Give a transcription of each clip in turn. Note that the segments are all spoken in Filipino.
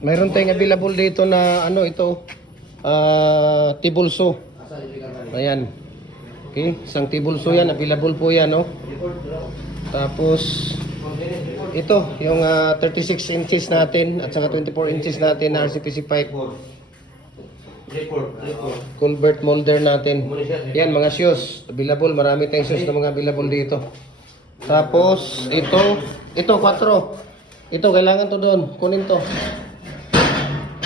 Mayroon tayong available dito na ano ito, tibulso. Ayan. Okay, isang tibulso yan, available po yan, no? Tapos ito, yung 36 inches natin at saka 24 inches natin na RCPC pipe. Culvert molder natin. Yan, mga shoes. Available, marami tayong shoes na mga available dito. Tapos ito 4. Ito, kailangan to doon. Kunin to.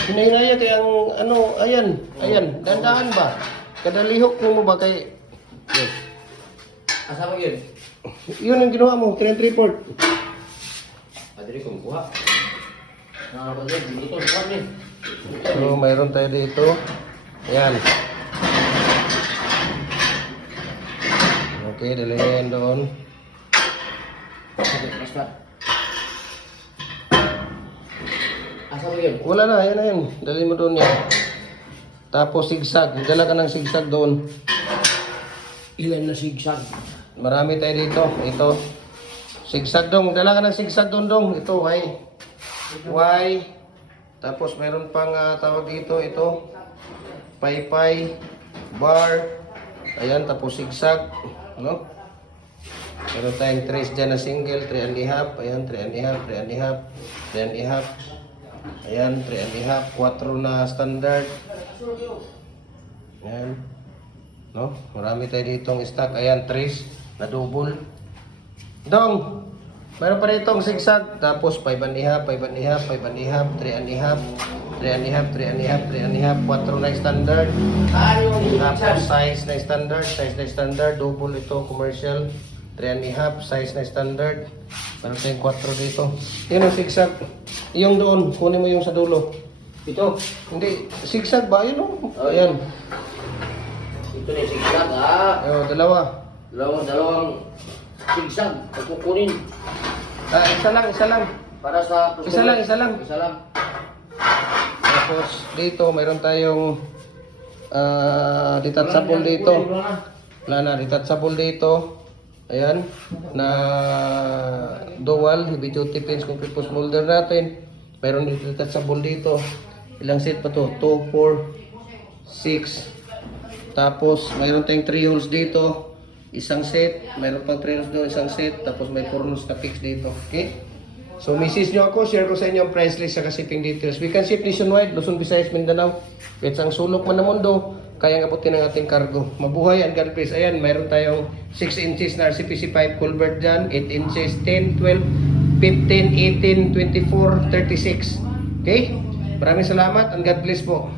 Hinay-hinaya kaya ang ano, ayan, dandahan ba? Kadalihok mo ba kay... Yes. Asa mo yun? Yun ang ginawa mo, 3/4. Padre kong kuha. Nakakapagod, dito kuha niya. So, mayroon tayo dito. Ayan. Okay, dalhin doon. Basta. Asa mo yun? Wala na, ayan na yun. Dalhin mo doon yan. Tapos sigsag. Dala ka ng sigsag doon. Ilan na sigsag? Marami tayo dito. Ito. Sigsag dong. Dala ka ng sigsag doon dong. Ito, Y. Tapos mayroon pang tawag dito. Ito. Paypay. Bar. Ayan. Tapos sigsag. Ano? Meron tayong trace dyan na single. 3.5. Ayan. 3.5. 3.5. 3.5. Ayan. 3.5. 4 na standard. Ayan. No? Marami tayo ditong stock. Ayan, trace na double. Dong, mayroon pa ditong sigsag. Tapos 5.5, 5.5, 5.5, 3.5, 3.5, 3.5, 3.5, 4 na standard. Tapos size na standard, double ito, commercial. 3.5, size na standard. Meron tayong 4 dito. Yan ang sigsag. Yung doon, kunin mo yung sa dulo. Ito. Hindi, sigsag ba? Yun o. Ayan. Ito na yung sigsag, Ayo, dalawa. Dalawang sigsag. Pagkukunin. Isa lang. Para sa... Isa lang. Isa lang. Tapos dito, mayroon tayong detachable dito. Wala na, detachable dito. Ayan, na dual, heavy duty pins, concrete post molder natin. Mayroon dito detachable dito. Ilang set pa to? 2, 4, 6. Tapos mayroon tayong 3 holes dito. Isang set. Mayroon pang 3 holes doon, isang set. Tapos may 4 holes na fix dito. Okay? So, message nyo ako, share ko sa inyo ang price list sa shipping details. We can ship nationwide, Luzon, Visayas, Mindanao. Kahit ang sulok man na mundo, kayang abutin ang ating cargo. Mabuhay and God bless. Ayan, mayroon tayong 6 inches na RCPC pipe culvert dyan, 8 inches, 10, 12, 15, 18, 24, 36. Okay? Maraming salamat and God bless po.